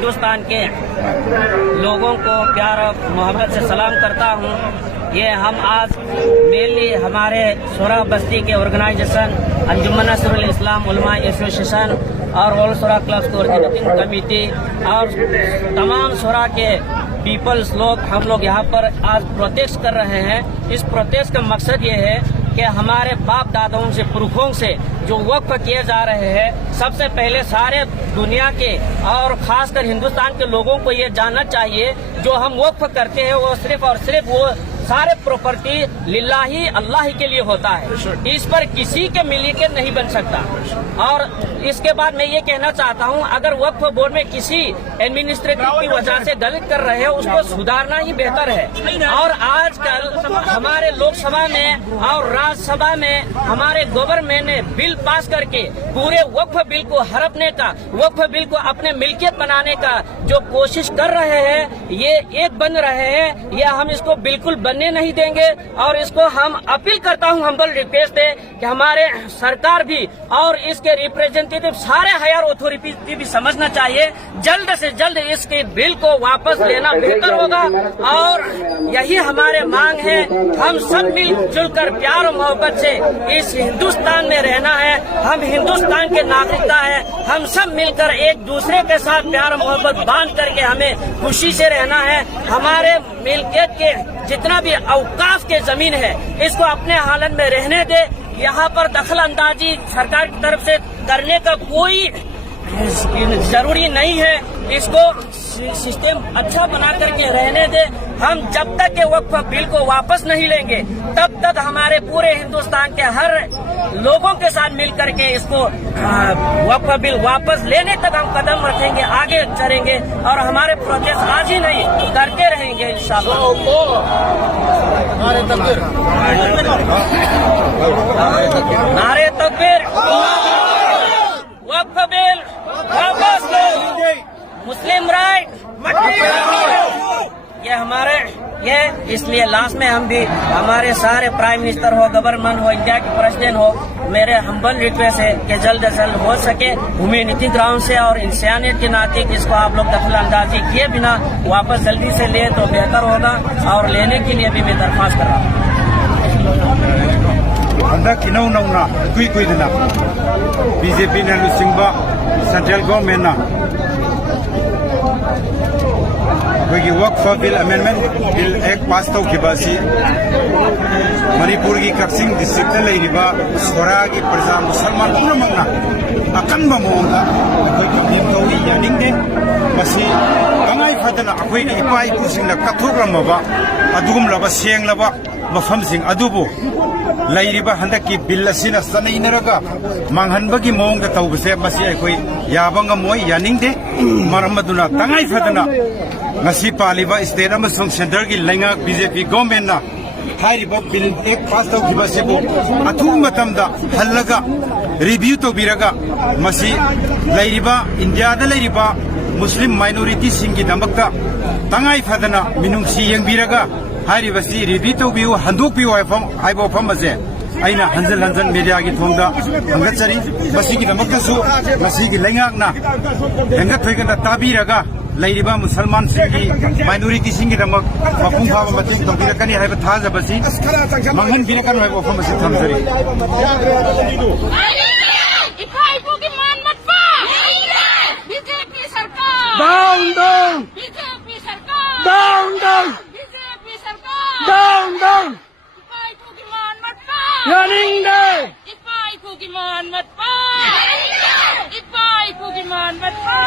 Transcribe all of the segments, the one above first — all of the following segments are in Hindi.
हिंदुस्तान के लोगों को प्यार और मोहब्बत से सलाम करता हूँ। ये हम आज मेनली हमारे शोरा बस्ती के ऑर्गेनाइजेशन अंजुमन नसरुल इस्लाम उलमा एसोसिएशन और ऑल शोरा क्लब्स कोऑर्डिनेटिंग कमेटी और तमाम शोरा के पीपल्स लोग हम लोग यहाँ पर आज प्रोटेस्ट कर रहे हैं। इस प्रोटेस्ट का मकसद ये है कि हमारे बाप दादाओं से पुरखों से जो वक्फ किए जा रहे हैं, सबसे पहले सारे दुनिया के और खासकर हिंदुस्तान के लोगों को ये जानना चाहिए जो हम वक्फ करते हैं वो सिर्फ और सिर्फ वो सारे प्रॉपर्टी लिल्लाही अल्लाह के लिए होता है। इस पर किसी के मिलीके नहीं बन सकता। और इसके बाद मैं ये कहना चाहता हूँ, अगर वक्फ बोर्ड में किसी एडमिनिस्ट्रेटिव की वजह से गलत कर रहे हैं उसको सुधारना ही बेहतर है। और आजकल हमारे लोकसभा में और राज्यसभा में हमारे गवर्नमेंट ने बिल पास करके पूरे वक्फ बिल को हड़पने का, वक्फ बिल को अपने मिल्कियत बनाने का जो कोशिश कर रहे हैं, ये एक बन रहे हैं। ये हम इसको बिल्कुल बनने नहीं देंगे। और इसको हम अपील करता हूं, हम्बल रिक्वेस्ट है कि हमारे सरकार भी और इसके रिप्रेजेंटेटिव सारे हायर अथॉरिटी भी समझना चाहिए, जल्द से जल्द इसके बिल को वापस लेना बेहतर होगा। और यही हमारे मांग है, हम सब मिलजुल कर प्यार और मोहब्बत से इस हिंदुस्तान में रहना है। हम हिंदुस्तान के नागरिकता है, हम सब मिलकर एक दूसरे के साथ प्यार और मोहब्बत बांध करके हमें खुशी से रहना है। हमारे मिल्कियत के जितना भी औकाफ के जमीन है इसको अपने हालत में रहने दे। यहाँ पर दखल अंदाजी सरकार की तरफ से करने का कोई जरूरी नहीं है। इसको सिस्टम अच्छा बना करके रहने दे। हम जब तक के वक्फ बिल को वापस नहीं लेंगे तब तक हमारे पूरे हिंदुस्तान के हर लोगों के साथ मिल करके इसको वक्फ बिल वापस लेने तक हम कदम रखेंगे, आगे चलेंगे और हमारे प्रोटेस्ट आज ही नहीं करते रहेंगे इंशाअल्लाह। नारे तकबीर, वक्फ बिल वापस लो, मुस्लिम राइट। ये इसलिए लास्ट में हम भी हमारे सारे प्राइम मिनिस्टर हो, गवर्नमेंट हो, इंडिया के प्रेसिडेंट हो, मेरे हम्बल रिक्वेस्ट है कि जल्द से जल्द हो सके ह्यूमैनिटी ग्राउंड से और इंसानियत के नाते इसको आप लोग दखल अंदाजी किए बिना वापस जल्दी से ले तो बेहतर होगा। और लेने के लिए भी मैं दरख्वास्त कर रहा हूँ। बीजेपी ने सेंट्रल गवर्नमेंट कोई वक्फ बिल अमेंडमेंट बिल एक पास तौखिबसी मणिपुर की कक्सिंग डिस्ट्रिक्ट लेरिबा सोरा की प्रजा मुसलमान पुनमकना अकनबा मोंगा निमतौई यानिंगे मसी तंगाई फदना अखोई इपा इपुसिंगना कथोग्रमबा अदुगुमलबा सेंगलबा मफमसिंग अदुबु लैरिबा हंदकी बिल असिना सनैनरगा मांगहनबगी मोंग तौबसे मसी अखोई याबंगा मोय यानिंगे मरमदुना तंगाई Fadna ngasi paliba state amasung center gi lenga BJP government na hairiba bill ek pass tawkiba sebu athum matamda hallaga review to biraga masi lairiba India da lairiba Muslim minority singi damakta tangai fadana minungsi yengbiraga hairiba si review to biu handuk biu aibo phamaje aina hanjal media gi thongda hangachari masi gi damakta su masi gi lengak na henga thoigana tabiraga लैरिबा मुसलमान सिंगी माइनॉरिटी सिंगी दमक मफुं फाबा मतिंग तौबिरकनी हाइबा थाजबसी मंगन बिरकन हाइबा फमसी थमजरी इफाइपो की मान मत पा बीजेपी सरकार डाउन बीजेपी सरकार डाउन बीजेपी सरकार डाउन इफाइपो की मान मत पा यानिंगे इफाइपो की मान मत पा इफाइपो की मान मत पा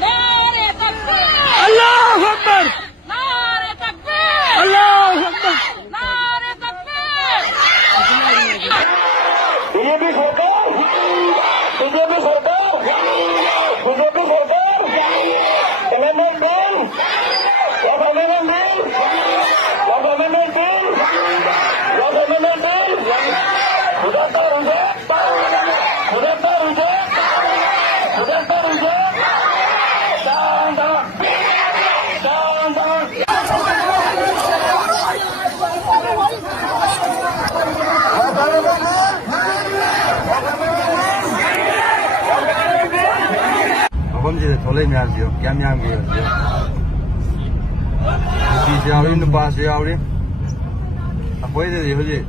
नारे तकबीर, अल्लाहु अकबर, नारे तकबीर, अल्लाहु अकबर, नारे तकबीर। बीजेपी सरकार, बीजेपी सरकार, बीजेपी सरकार, amendment bill, what amendment bill, what amendment bill, what amendment bill, खुदा का रुझे, खुदा का रुझे। से थोड़े म्याम से क्या म्याम के नुपी से यावरी नुपा से यावरी अखोई से हुजी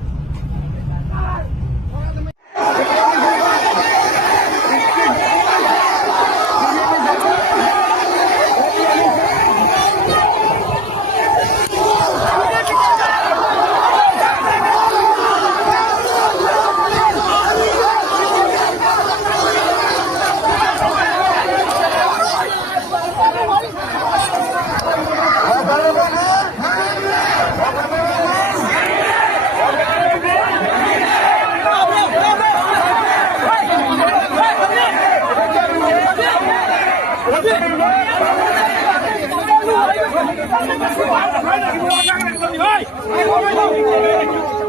Hey!